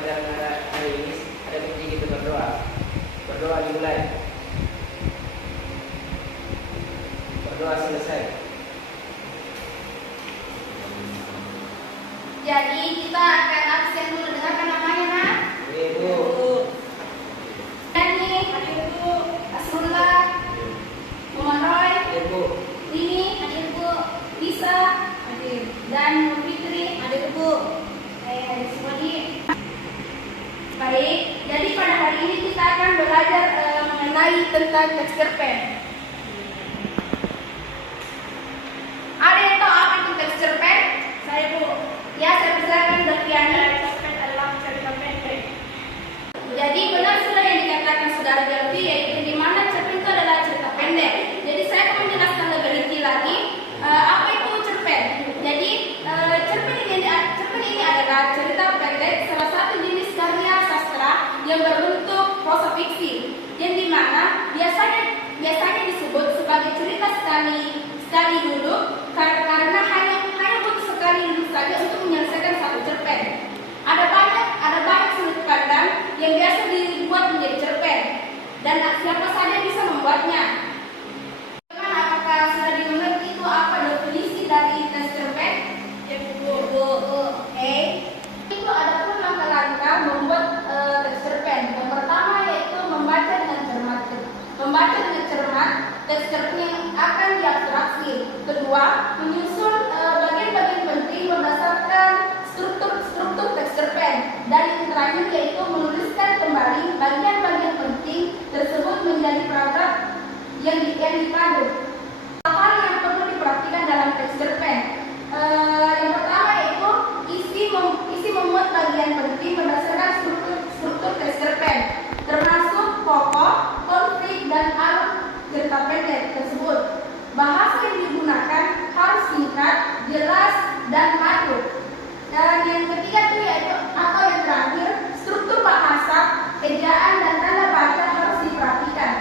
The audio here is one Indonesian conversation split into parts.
pelajaran hari ini ada kunci kita berdoa. Berdoa dimulai. Berdoa selesai. Jadi kita akan absen dulu, dengarkan namanya nak. Ibu. Dani, hadir Bu. Asrullah, Muhammad Roy, Ibu. Rini, hadir Bu. Lisa, hadir. Dan Bu Fitri, hadir Bu. Hadir semua di. Baik, jadi pada hari ini kita akan belajar mengenai tentang texture pen. Ada yang tahu apa itu texture pen? Saya Bu. Ya, saya persilakan Daviani. Texture pen adalah cerita pendek. Jadi benar sudah yang dikatakan saudara Delvi, yaitu di mana cerpen itu adalah cerita pendek. Jadi saya akan menjelaskan lebih rinci lagi apa itu cerpen. Jadi cerpen ini adalah cerita pendek, salah satu jenis karya sastra yang berbentuk prosa fiksi, yang dimana biasanya disebut sebagai cerita sekali dulu karena hanya butuh sekali dulu saja untuk menyelesaikan satu cerpen. Ada banyak sudut pandang yang biasa dibuat menjadi cerpen, dan siapa saja bisa membuatnya. Apakah sudah dimengerti itu apa definisi dari texture pen? Itu ada pun langkah-langkah membuat texture pen. Yang pertama yaitu membaca dengan cermat. Membaca dengan cermat texture pen yang akan diabstraksi. Kedua, menyusun bagian-bagian penting berdasarkan struktur texture pen. Dan yang terakhir yaitu menuliskan kembali bagian-bagian penting tersebut menjadi paragraf yang dikandung. Hal yang perlu diperhatikan dalam texture pen. Yang pertama yaitu isi membuat bagian penting berdasarkan struktur texture pen, termasuk pokok, konflik, dan arus cerita pendek tersebut. Bahasa yang digunakan harus singkat, jelas, dan patuh. Dan yang ketiga itu yaitu atau yang terakhir, struktur bahasa, ejaan, dan tanda baca harus diperhatikan.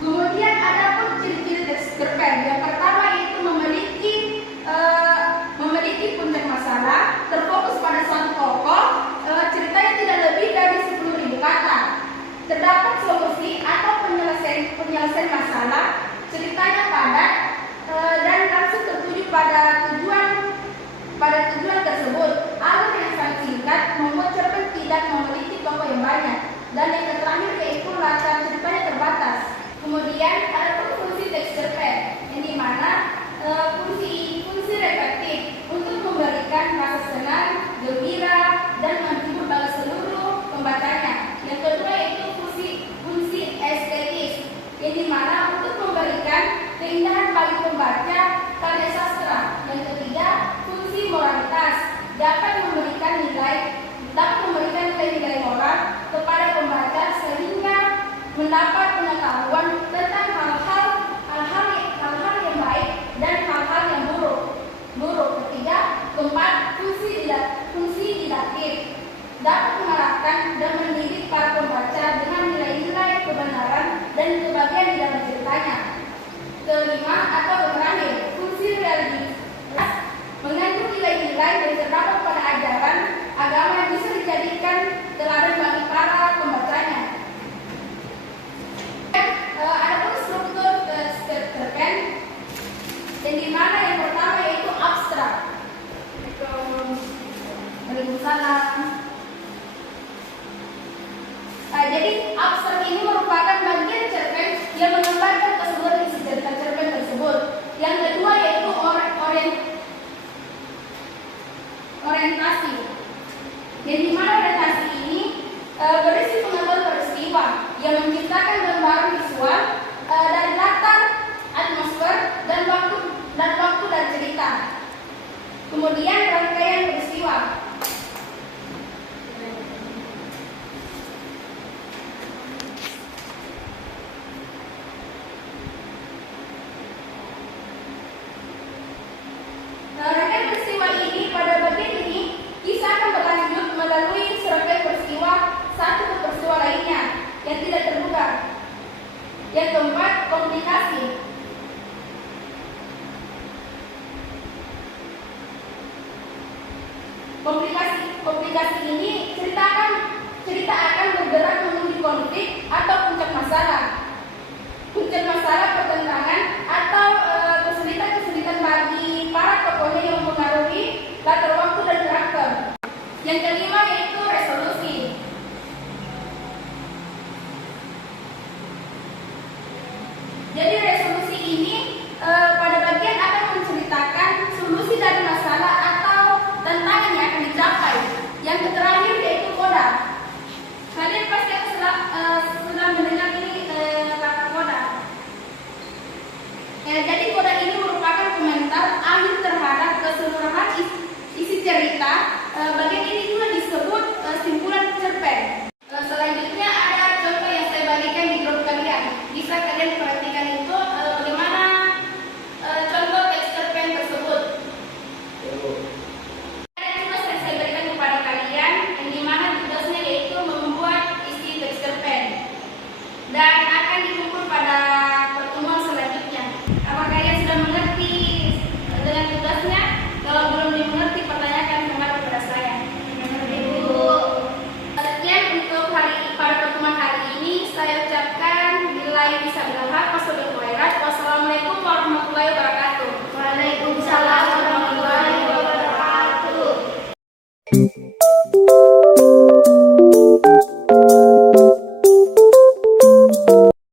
Kemudian ada pun ciri-ciri texture pen. Yang pertama yaitu memiliki puncak masalah, terfokus pada suatu tokoh, ceritanya tidak lebih dari 10.000 kata. Terdapat solusi atau penyelesaian masalah, ceritanya padat dan langsung tertuju pada tujuan tersebut. Alur yang sangat singkat membuat cerpen tidak memiliki tokoh yang banyak. Dan yang terakhir yaitu latar ceritanya terbatas. Kemudian ada fungsi texture pen, yang dimana fungsi reflektif untuk memberikan rasa senang, gembira, dan menghibur bagi seluruh pembacanya. Yang kedua yaitu fungsi estetis, yang dimana untuk memberikan keindahan bagi pembaca karya sastra. Yang ketiga, fungsi moralitas, dapat memberikan nilai moral kepada pembaca sehingga mendapat pengetahuan tentang hal-hal yang baik dan hal-hal yang buruk. Keempat, fungsi didaktif, dapat mengarahkan dan mendidik para pembaca dengan nilai-nilai kebenaran dan kebahagiaan di dalam ceritanya. Kelima atau terakhir, fungsi religius, mengandung nilai-nilai yang terdapat pada ajaran agama yang bisa dijadikan teladan bagi para pembacanya. Ada pun struktur texture pen, yang dimana yang pertama yaitu abstrak. Jadi abstrak ini merupakan bagian cerpen yang menggambarkan keseluruhan isi cerita cerpen tersebut. Yang kedua yaitu orientasi. Yang dimana orientasi ini berisi pengetahuan peristiwa yang menciptakan gambaran visual dari latar, atmosfer, dan waktu dan cerita. Kemudian rangkaian peristiwa. Rangkaian peristiwa ini, pada bagian ini kisah akan berlanjut melalui serangkaian peristiwa satu ke peristiwa lainnya yang tidak terduga. Yang keempat, komplikasi. sini cerita akan bergerak menuju konflik atau puncak masalah. Puncak masalah, pertentangan atau kesulitan-kesulitan bagi para tokohnya yang mempengaruhi latar waktu dan karakter. Yang kelima,